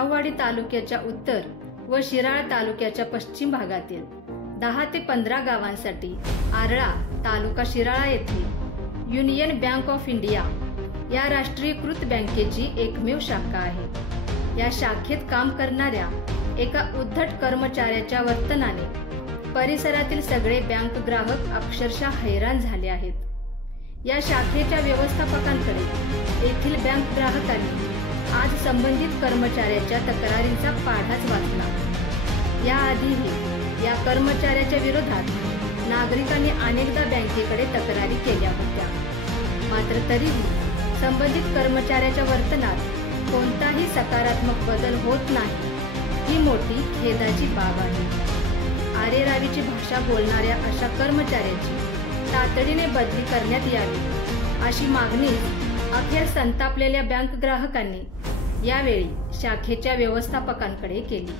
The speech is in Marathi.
शाहूवाडी तालुक्याच्या उत्तर व शिराळा तालुक्याच्या पश्चिम भागातील 10 ते 15 गावांसाठी आरळा तालुका शिराळा येथे युनियन बँक ऑफ इंडिया या राष्ट्रीयकृत बँकेची एकमेव शाखा आहे। या शाखेत काम करणाऱ्या एका उद्धट कर्मचाऱ्याच्या वर्तनाने परिसरातील सगळे बँक ग्राहक अक्षरशः हैराण झाले आहेत। या शाखेच्या व्यवस्थापकांकडे येथील बँक ग्राहकांनी आज संबंधित कर्मचाऱ्याच्या तक्रारींचा पाढाच वाचला। याआधीही या कर्मचाऱ्याच्या विरोधात नागरिकांनी अनेकदा बँकेकडे तक्रारी केल्या होत्या, मात्र तरीही संबंधित कर्मचाऱ्याच्या वर्तनात कोणताही सकारात्मक बदल होत नाही, ही मोठी खेदाची बाब आहे। आरेरावीची भाषा बोलणाऱ्या अशा कर्मचाऱ्याची तातडीने बदली करण्यात यावी अशी मागणी अखेर संतापलेल्या बँक ग्राहकांनी यावेळी शाखेच्या व्यवस्थापकांकडे केली।